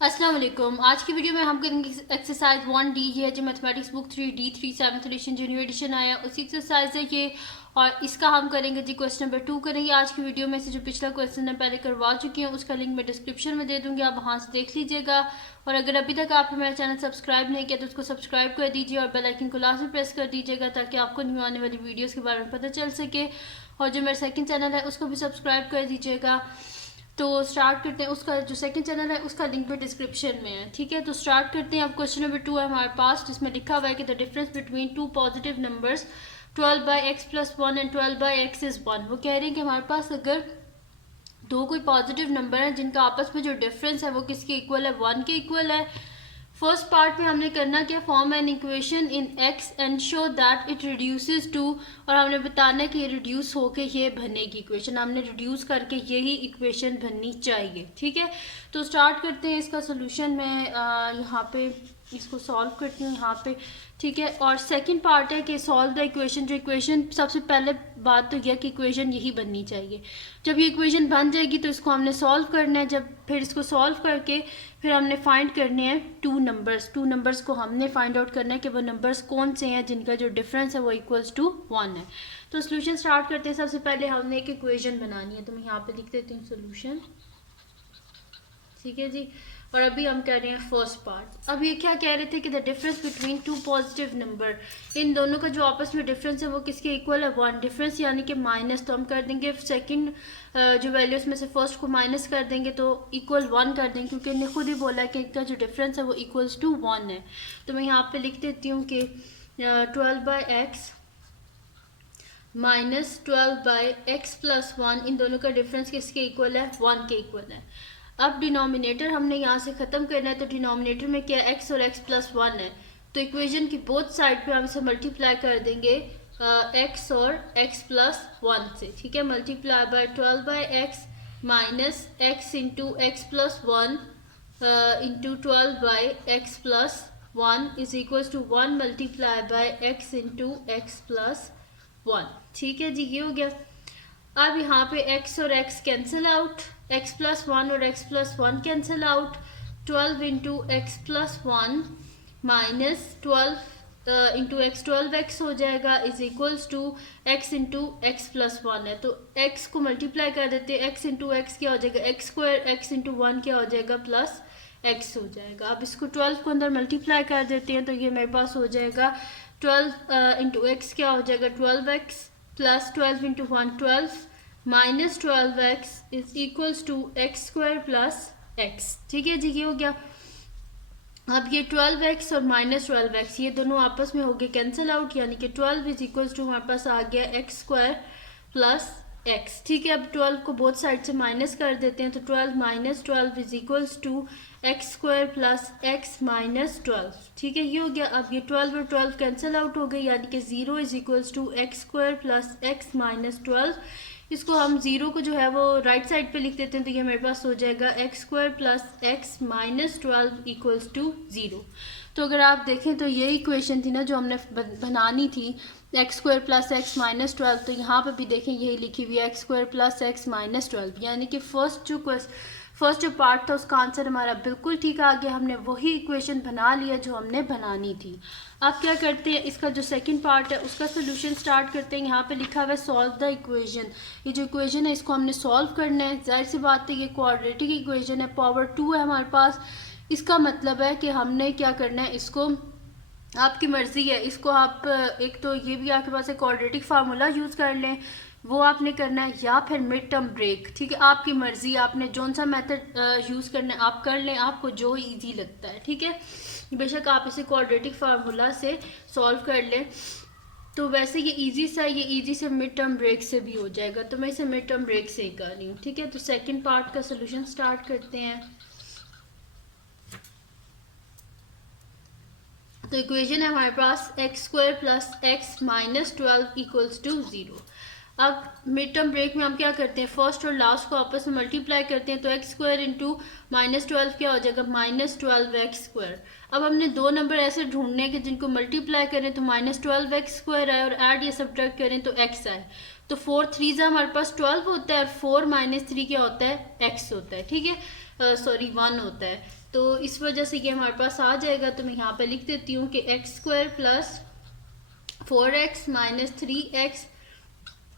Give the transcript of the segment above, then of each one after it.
अस्सलाम वालेकुम। आज की वीडियो में हम करेंगे एक्सरसाइज 1D। ये है जो mathematics book 3D 3 7th edition जो न्यू एडिशन आया उसी एक्सरसाइज है ये, और इसका हम करेंगे जी क्वेश्चन नंबर 2 करेंगे आज की वीडियो में से। जो पिछला क्वेश्चन है पहले करवा चुकी हूँ, उसका लिंक मैं डिस्क्रिप्शन में दे दूँगी, आप वहाँ से देख लीजिएगा। और अगर अभी तक आपने मेरा चैनल सब्सक्राइब नहीं किया तो उसको सब्सक्राइब कर दीजिए और बेल आइकन को लाजमी प्रेस कर दीजिएगा ताकि आपको न्यू आने वाली वीडियोज़ के बारे में पता चल सके। और जो मेरा सेकेंड चैनल है उसको भी सब्सक्राइब कर दीजिएगा। तो स्टार्ट करते हैं, उसका जो सेकंड चैनल है उसका लिंक भी डिस्क्रिप्शन में है, ठीक है। तो स्टार्ट करते हैं। अब क्वेश्चन नंबर 2 है हमारे पास, जिसमें लिखा हुआ है कि the difference between two positive numbers 12/x+1 and 12/x is 1। वो कह रहे हैं कि हमारे पास अगर दो कोई पॉजिटिव नंबर है जिनका आपस में जो डिफरेंस है वो किसके इक्वल है, 1 के इक्वल है। फर्स्ट पार्ट में हमने करना क्या, form an equation in x and show that it reduces to, और हमने बताना कि ये रिड्यूस होके ये बनेगी इक्वेशन, हमने रिड्यूस करके यही इक्वेशन बननी चाहिए, ठीक है। तो स्टार्ट करते हैं इसका सोल्यूशन। मैं यहाँ पे इसको सॉल्व करती हूँ यहाँ पे, ठीक है। और सेकंड पार्ट है कि सॉल्व द इक्वेशन। जो इक्वेशन, सबसे पहले बात तो यह कि इक्वेशन यही बननी चाहिए। जब ये इक्वेशन बन जाएगी तो इसको हमने सॉल्व करना है। जब फिर इसको सॉल्व करके फिर हमने फाइंड करने हैं टू नंबर्स को हमने फाइंड आउट करना है कि वो नंबर्स कौन से हैं जिनका जो डिफरेंस है वो इक्वल्स टू 1 है। तो सोल्यूशन स्टार्ट करते हैं। सबसे पहले हमने एक इक्वेशन बनानी है, तो मैं यहाँ पे लिख देती हूँ सोल्यूशन, ठीक है जी। और अभी हम कह रहे हैं फर्स्ट पार्ट। अब ये क्या कह रहे थे कि the difference between two positive number, इन दोनों का जो आपस में डिफरेंस है वो किसके इक्वल है, 1। डिफरेंस यानी कि माइनस, तो हम कर देंगे सेकंड जो वैल्यूज में से फर्स्ट को माइनस कर देंगे तो इक्वल 1 कर देंगे, क्योंकि इन्हें खुद ही बोला है कि इनका जो डिफरेंस है वो इक्वल्स टू 1 है। तो मैं यहाँ पे लिख देती हूँ कि 12/x माइनस 12/x+1, इन दोनों का डिफरेंस किसके इक्वल है, 1 के इक्वल है। अब डिनोमिनेटर हमने यहाँ से ख़त्म करना है, तो डिनोमिनेटर में क्या x और x+1 है, तो इक्वेशन की बोथ साइड पे हम इसे मल्टीप्लाई कर देंगे x और x+1 से, ठीक है। Multiply by 12/x minus x into x+1 into 12/x+1 is equals to 1 multiply by x into x+1, ठीक है जी, ये हो गया। अब यहाँ पे x और x कैंसिल आउट, x+1 और x+1 cancel out, 12 into x+1 minus 12 into x 12x हो जाएगा is equals to x into x+1 है, तो x को मल्टीप्लाई कर देते हैं, x इंटू x क्या हो जाएगा, x² x इंटू 1 क्या हो जाएगा, प्लस x हो जाएगा। अब इसको 12 को अंदर मल्टीप्लाई कर देते हैं तो ये मेरे पास हो जाएगा 12 इंटू x क्या हो जाएगा, 12x plus 12 into 1 12 minus 12x is equals to x² plus x, ठीक है जी, ये हो गया। अब ये 12x और माइनस 12x ये दोनों आपस में हो गए कैंसिल आउट, यानी कि 12 इज इक्वल्स टू हमारे पास आ गया x² प्लस x, ठीक है। अब 12 को बोथ साइड से माइनस कर देते हैं, तो 12 minus 12 is equals to x² plus x minus 12, ठीक है, ये हो गया। अब ये 12 और 12 कैंसिल आउट हो गए, यानी कि 0 is equals to x² plus x minus 12। इसको हम 0 को जो है वो राइट साइड पे लिख देते हैं, तो ये मेरे पास हो जाएगा x² plus x minus 12 equals to 0। तो अगर आप देखें तो ये इक्वेशन थी ना जो हमने बनानी थी, x² प्लस x माइनस 12, तो यहाँ पे भी देखें यही लिखी हुई है x² प्लस x माइनस 12, यानी कि फर्स्ट जो पार्ट था उसका आंसर हमारा बिल्कुल ठीक आ गया। हमने वही इक्वेशन बना लिया जो हमने बनानी थी। अब क्या करते हैं, इसका जो सेकंड पार्ट है उसका सोल्यूशन स्टार्ट करते हैं। यहाँ पे लिखा हुआ है सॉल्व द इक्वेशन। ये जो इक्वेशन है इसको हमने सॉल्व करना है। जाहिर सी बात है ये क्वाड्रेटिक इक्वेशन है, पावर 2 है हमारे पास। इसका मतलब है कि हमने क्या करना है, इसको आपकी मर्ज़ी है, इसको आप एक तो ये भी आपके पास एक क्वाड्रेटिक फार्मूला यूज़ कर लें, वो आपने करना है, या फिर मिड टर्म ब्रेक, ठीक है, आपकी मर्ज़ी, आपने जौन सा मेथड यूज़ करना है आप कर लें, आपको जो इजी लगता है, ठीक है। बेशक आप इसे क्वाड्रेटिक फार्मूला से सॉल्व कर लें, तो वैसे ये इजी से मिड टर्म ब्रेक से भी हो जाएगा, तो मैं इसे मिड टर्म ब्रेक से ही कर रही हूँ, ठीक है। तो सेकेंड पार्ट का सोल्यूशन स्टार्ट करते हैं। तो इक्वेशन है हमारे पास x² plus x minus 12 equals to 0। अब मिड टर्म ब्रेक में हम क्या करते हैं, फर्स्ट और लास्ट को आपस में मल्टीप्लाई करते हैं, तो x² इंटू माइनस 12 क्या हो जाएगा, माइनस 12x²। अब हमने दो नंबर ऐसे ढूंढने के जिनको मल्टीप्लाई करें तो माइनस 12x² आए और ऐड या सब्ट्रैक्ट करें तो x आए, तो 4 3 हमारे पास 12 होता है और 4 माइनस 3 क्या होता है, x होता है, ठीक है। सॉरी 1 होता है, तो इस वजह से ये हमारे पास आ जाएगा। तो मैं यहाँ पे लिख देती हूँ कि x square plus 4x minus 3x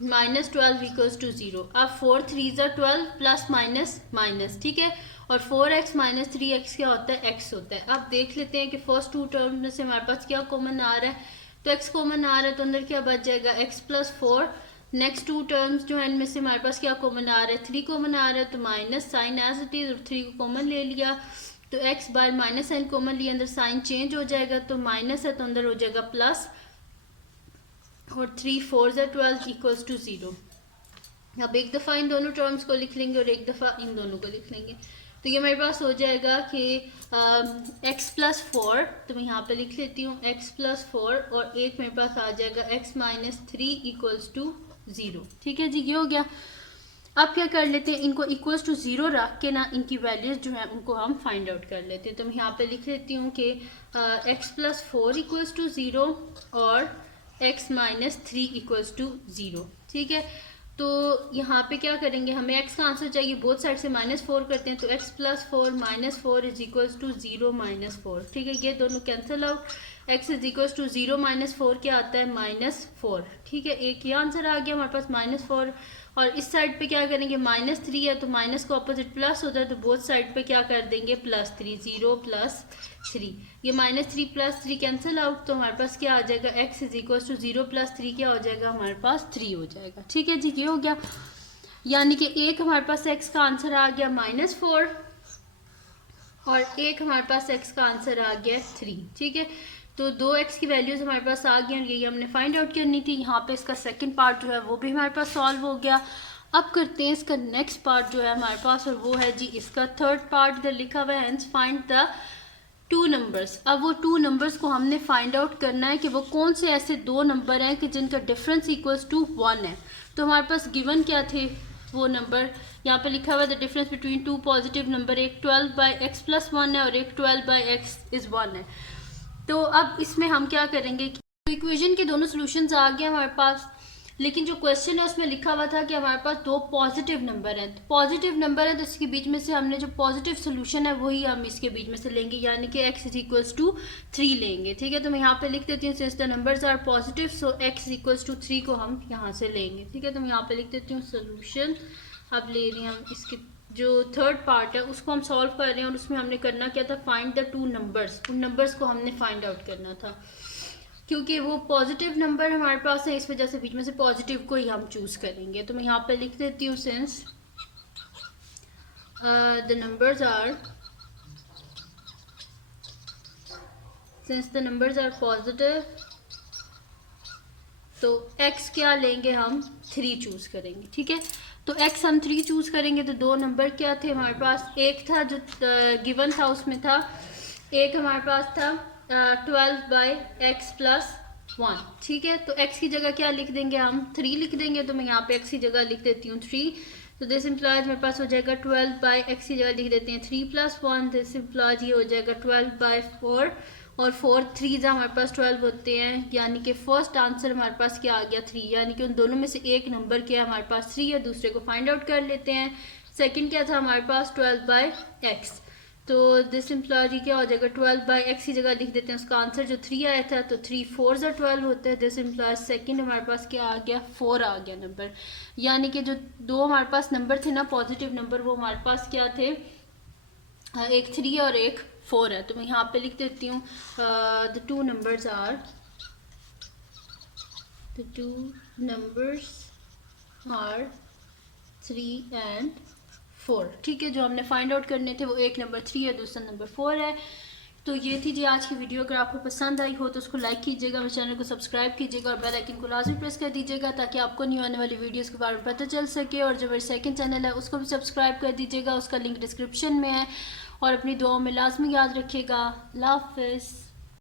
minus 12 equals to 0। अब 4 3 12 प्लस माइनस माइनस, ठीक है, और 4x माइनस 3x क्या होता है, x होता है। अब देख लेते हैं कि फर्स्ट टू टर्म में से हमारे पास क्या कॉमन आ रहा है। तो x कॉमन आ रहा है तो अंदर क्या बच जाएगा, x plus 4। Next two terms जो है इनमें से हमारे पास क्या कॉमन आ रहा है, 3 कॉमन आ रहा है, तो minus sign as it is, 3 को कॉमन ले लिया तो x by minus sign common लिया, अंदर साइन चेंज हो जाएगा, तो माइनस है तो अंदर हो जाएगा प्लस, और 3 4 12 इक्वल्स टू 0। अब एक दफ़ा इन दोनों टर्म्स को लिख लेंगे और एक दफ़ा इन दोनों को लिख लेंगे, तो ये मेरे पास हो जाएगा कि x प्लस 4, तो मैं यहाँ पे लिख लेती हूँ x प्लस 4, और एक मेरे पास आ जाएगा x माइनस 3 इक्वल्स टू 0। ठीक है जी, ये हो गया। अब क्या कर लेते हैं, इनको इक्वल्स टू 0 रख के ना इनकी वैल्यूज जो है उनको हम फाइंड आउट कर लेते हैं। तो मैं यहाँ पे लिख लेती हूँ कि x प्लस 4 इक्वल्स टू 0 और x माइनस 3 इक्वल्स टू 0। ठीक है, तो यहाँ पे क्या करेंगे, हमें x का आंसर चाहिए, बोथ साइड से -4 करते हैं, तो x plus 4 minus 4 is equals to 0 minus 4। ठीक है, ये दोनों cancel out, x is equals to 0 minus 4 क्या आता है, -4। ठीक है, एक ये आंसर आ गया हमारे पास -4। और इस साइड पे क्या करेंगे, -3 है तो माइनस को अपोजिट प्लस होता है, तो बोथ साइड पे क्या कर देंगे, +3, 0 + 3। ये -3 + 3 कैंसिल आउट, तो हमारे पास क्या आ जाएगा, x इज इक्वल टू 0 + 3 क्या हो जाएगा, हमारे पास 3 हो जाएगा। ठीक है जी, ये हो गया। यानी कि एक हमारे पास x का आंसर आ गया -4 और एक हमारे पास x का आंसर आ गया 3। ठीक है, तो 2x की वैल्यूज हमारे पास आ गई और यही हमने फाइंड आउट करनी थी। यहाँ पे इसका सेकंड पार्ट जो है वो भी हमारे पास सॉल्व हो गया। अब करते हैं इसका नेक्स्ट पार्ट जो है हमारे पास, और वो है जी इसका थर्ड पार्ट। इधर लिखा हुआ है हेंस फाइंड द 2 नंबर्स। अब वो 2 नंबर्स को हमने फाइंड आउट करना है कि वो कौन से ऐसे 2 नंबर हैं कि जिनका डिफरेंस इक्वल्स टू 1 है। तो हमारे पास गिवन क्या थे वो नंबर, यहाँ पे लिखा हुआ है the difference between 2 positive number, एक 12/x + 1 है और एक 12/x = 1 है। तो अब इसमें हम क्या करेंगे, तो इक्वेशन के दोनों सॉल्यूशंस आ गए हमारे पास, लेकिन जो क्वेश्चन है उसमें लिखा हुआ था कि हमारे पास 2 पॉजिटिव नंबर हैं। तो पॉजिटिव नंबर है तो इसके बीच में से हमने जो पॉजिटिव सोल्यूशन है वही हम इसके बीच में से लेंगे, यानी कि x इज इक्वल्स टू 3 लेंगे। ठीक है, तो मैं यहाँ पे लिख देती हूँ since the numbers are positive so x is equals to 3 को हम यहाँ से लेंगे। ठीक है, तो मैं यहाँ पे लिख देती हूँ सोल्यूशन। अब ले रही हैं हम इसके जो थर्ड पार्ट है उसको हम सॉल्व कर रहे हैं, और उसमें हमने करना क्या था, फाइंड द 2 नंबर्स। उन नंबर्स को हमने फाइंड आउट करना था, क्योंकि वो पॉजिटिव नंबर हमारे पास है, इस वजह से बीच में से पॉजिटिव को ही हम चूज करेंगे। तो मैं यहाँ पे लिख देती हूँ since the numbers are positive, तो x क्या लेंगे, हम 3 चूज करेंगे। ठीक है, तो x हम 3 चूज करेंगे, तो 2 नंबर क्या थे हमारे पास, एक था जो गिवन था उसमें था, एक हमारे पास था 12/x + 1। ठीक है, तो x की जगह क्या लिख देंगे, हम 3 लिख देंगे। तो मैं यहाँ पे x की जगह लिख देती हूँ 3, तो दिस इम्प्लॉयज मेरे पास हो जाएगा 12/x की जगह लिख देते हैं 3 + 1, दिस इम्प्लॉयज ये हो जाएगा 12/4, और 4 3 हमारे पास 12 होते हैं, यानी कि फर्स्ट आंसर हमारे पास क्या आ गया 3, यानी कि उन दोनों में से एक नंबर क्या हमारे पास 3 है, दूसरे को फाइंड आउट कर लेते हैं। सेकंड क्या था हमारे पास 12/x, तो दिस इम्प्लॉयज क्या हो जाएगा 12/x की जगह लिख देते हैं उसका आंसर जो 3 आया था, तो 3 4 12 होता है। दिस इम्प्लॉयज सेकंड हमारे पास क्या आ गया 4 आ गया नंबर, यानी कि जो 2 हमारे पास नंबर थे ना पॉजिटिव नंबर, वो हमारे पास क्या थे, एक 3 और एक 4 है। तो मैं यहाँ पे लिख देती हूँ द 2 नंबर्स आर 3 and 4। ठीक है, जो हमने फाइंड आउट करने थे वो एक नंबर 3 है, दूसरा नंबर 4 है। तो ये थी जी आज की वीडियो। अगर आपको पसंद आई हो तो उसको लाइक कीजिएगा, मेरे चैनल को सब्सक्राइब कीजिएगा और बेल आइकन को लाजमी प्रेस कर दीजिएगा ताकि आपको न्यू आने वाली वीडियोस के बारे में पता चल सके। और जो मेरे सेकंड चैनल है उसको भी सब्सक्राइब कर दीजिएगा, उसका लिंक डिस्क्रिप्शन में है। और अपनी दुआओं में लाजमी याद रखिएगा। अल्लाह हाफ़िज़।